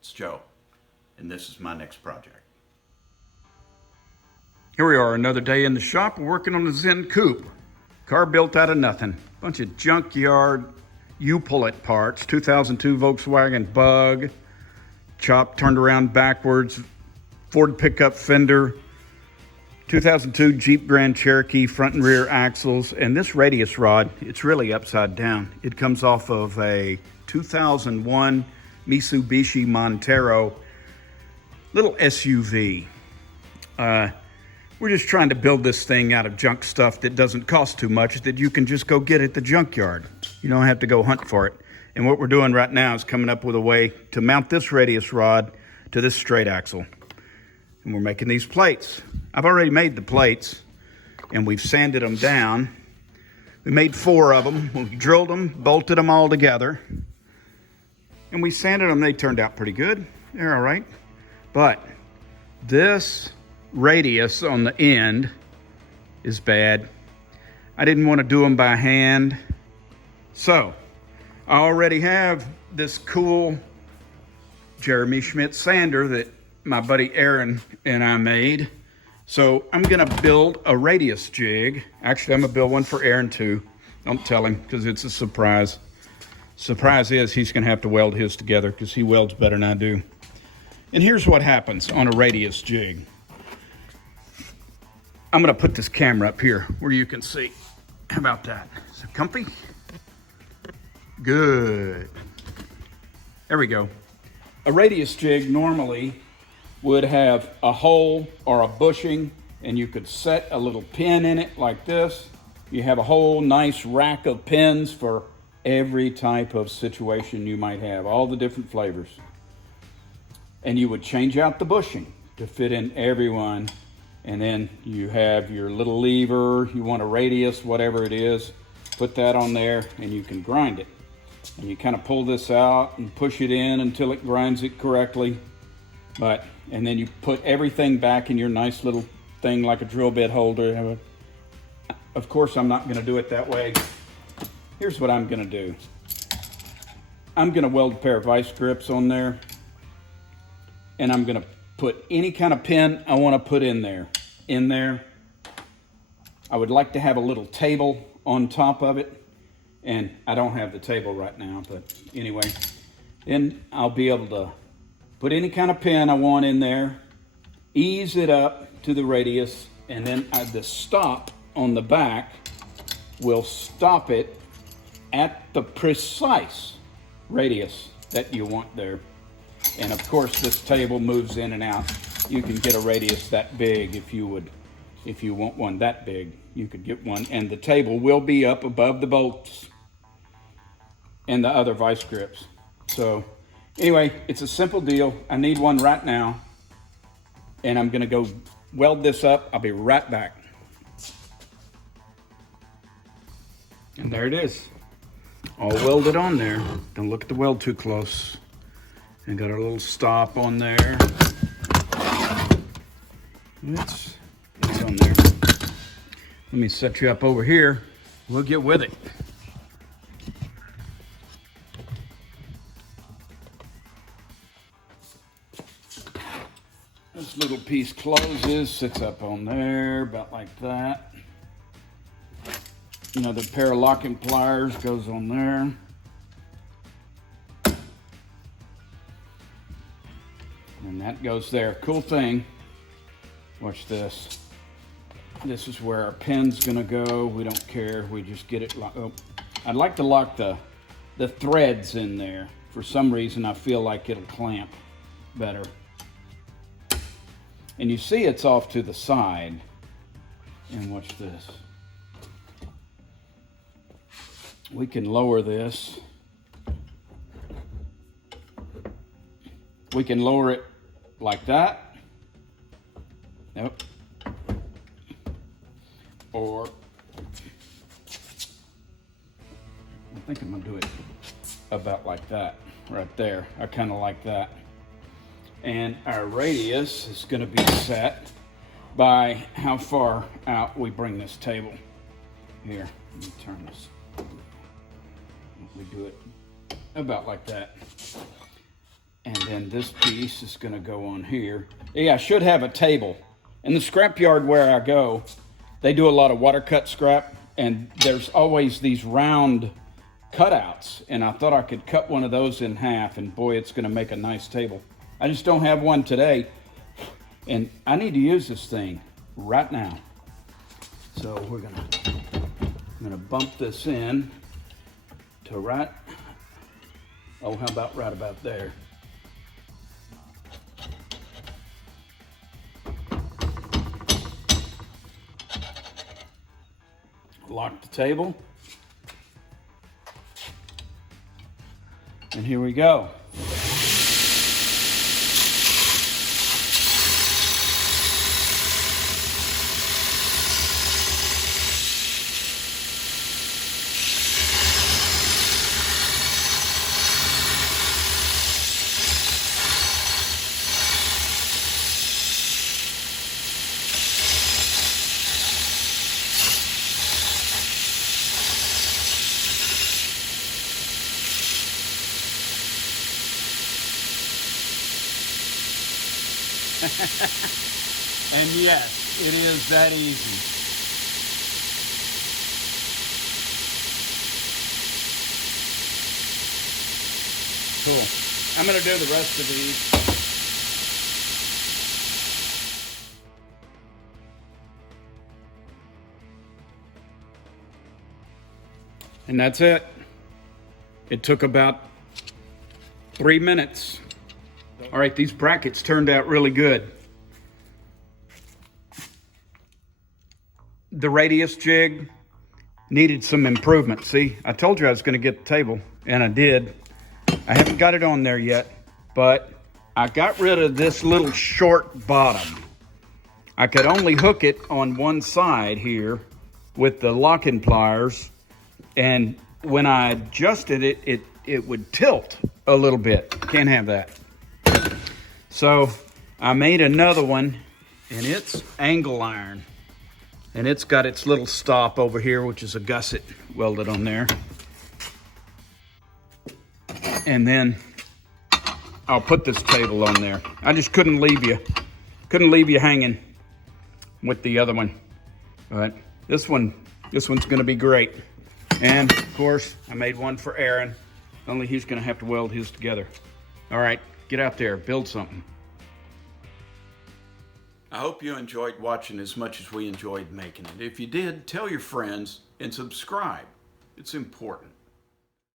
It's Joe, and this is my next project. Here we are, another day in the shop working on the Zen Coupe. Car built out of nothing. Bunch of junkyard U-Pull-It parts. 2002 Volkswagen Bug. Chopped, turned around backwards. Ford pickup fender. 2002 Jeep Grand Cherokee front and rear axles. And this radius rod, it's really upside down. It comes off of a 2001 Mitsubishi Montero little SUV. We're just trying to build this thing out of junk stuff that doesn't cost too much, that you can just go get at the junkyard. You don't have to go hunt for it. And what we're doing right now is coming up with a way to mount this radius rod to this straight axle. And we're making these plates. I've already made the plates, and we've sanded them down. We made 4 of them. We drilled them, bolted them all together, and we sanded them. They turned out pretty good. They're all right. But this radius on the end is bad. I didn't want to do them by hand. So I already have this cool Jeremy Schmidt sander that my buddy Aaron and I made. So I'm going to build a radius jig. Actually, I'm going to build one for Aaron too. Don't tell him because it's a surprise. Surprise is he's going to have to weld his together because he welds better than I do. And here's what happens on a radius jig. I'm going to put this camera up here where you can see. How about that? Is it comfy? Good. There we go. A radius jig normally would have a hole or a bushing, and you could set a little pin in it like this. You have a whole nice rack of pins for every type of situation you might have, all the different flavors. And you would change out the bushing to fit in every one. And then you have your little lever, you want a radius, whatever it is, put that on there and you can grind it. And you kind of pull this out and push it in until it grinds it correctly. And then you put everything back in your nice little thing like a drill bit holder. Of course, I'm not going to do it that way. Here's what I'm going to do. I'm going to weld a pair of vice grips on there. And I'm going to put any kind of pin I want to put in there. I would like to have a little table on top of it, and I don't have the table right now, but anyway, then I'll be able to put any kind of pin I want in there, ease it up to the radius, and then the stop on the back will stop it at the precise radius that you want there. And of course, this table moves in and out. You can get a radius that big if you want one that big, you could get one. And the table will be up above the bolts and the other vice grips. So anyway, it's a simple deal. I need one right now. And I'm gonna go weld this up. I'll be right back. And there it is. All welded on there. Don't look at the weld too close. And got a little stop on there. It's on there. Let me set you up over here. We'll get with it. This little piece closes, sits up on there, about like that. Another pair of locking pliers goes on there. And that goes there. Cool thing. Watch this. This is where our pin's gonna go. We don't care. We just get it locked. Oh, I'd like to lock the threads in there. For some reason, I feel like it'll clamp better. And you see it's off to the side. And watch this. We can lower this. We can lower it like that. Nope. Or I think I'm gonna do it about like that, right there. I kind of like that. And our radius is gonna be set by how far out we bring this table. Here, let me turn this. We do it about like that. And And this piece is gonna go on here. Yeah, I should have a table. In the scrapyard where I go, they do a lot of water cut scrap, and there's always these round cutouts, and I thought I could cut one of those in half, and boy, it's gonna make a nice table. I just don't have one today, and I need to use this thing right now. So I'm gonna bump this in to how about right about there. Lock the table. And here we go. And yes, it is that easy. Cool. I'm going to do the rest of these. And that's it. It took about 3 minutes. All right, these brackets turned out really good. The radius jig needed some improvement. See, I told you I was going to get the table, and I did. I haven't got it on there yet, but I got rid of this little short bottom. I could only hook it on one side here with the locking pliers, and when I adjusted it, it would tilt a little bit. Can't have that. So I made another one, and it's angle iron. And it's got its little stop over here, which is a gusset welded on there. And then I'll put this table on there. I just couldn't leave you hanging with the other one. But this one's gonna be great. And of course, I made one for Aaron, only he's gonna have to weld his together. All right, get out there, build something. I hope you enjoyed watching as much as we enjoyed making it. If you did, tell your friends and subscribe. It's important.